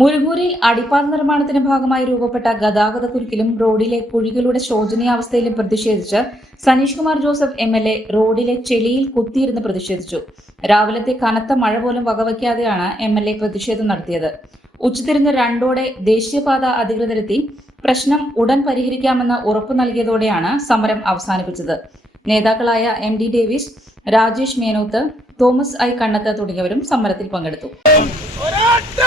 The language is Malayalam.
മുരുകൂരിൽ അടിപ്പാത നിർമ്മാണത്തിന്റെ ഭാഗമായി രൂപപ്പെട്ട ഗതാഗതക്കുരുക്കിലും റോഡിലെ കുഴികളുടെ ശോചനീയാവസ്ഥയിലും പ്രതിഷേധിച്ച് സനീഷ് കുമാർ ജോസഫ് MLA റോഡിലെ ചെളിയിൽ കുത്തിയിരുന്ന് പ്രതിഷേധിച്ചു. രാവിലത്തെ കനത്ത മഴ പോലും വകവയ്ക്കാതെയാണ് MLA പ്രതിഷേധം നടത്തിയത്. ഉച്ചതിരിഞ്ഞ് 2ഓടെ ദേശീയപാത അധികൃതരെത്തി പ്രശ്നം ഉടൻ പരിഹരിക്കാമെന്ന് ഉറപ്പു നൽകിയതോടെയാണ് സമരം അവസാനിപ്പിച്ചത്. നേതാക്കളായ MD Davis, Rajesh Menoth, Thomas I കണ്ണത്ത് തുടങ്ങിയവരും സമരത്തിൽ പങ്കെടുത്തു. പോരാട്ടം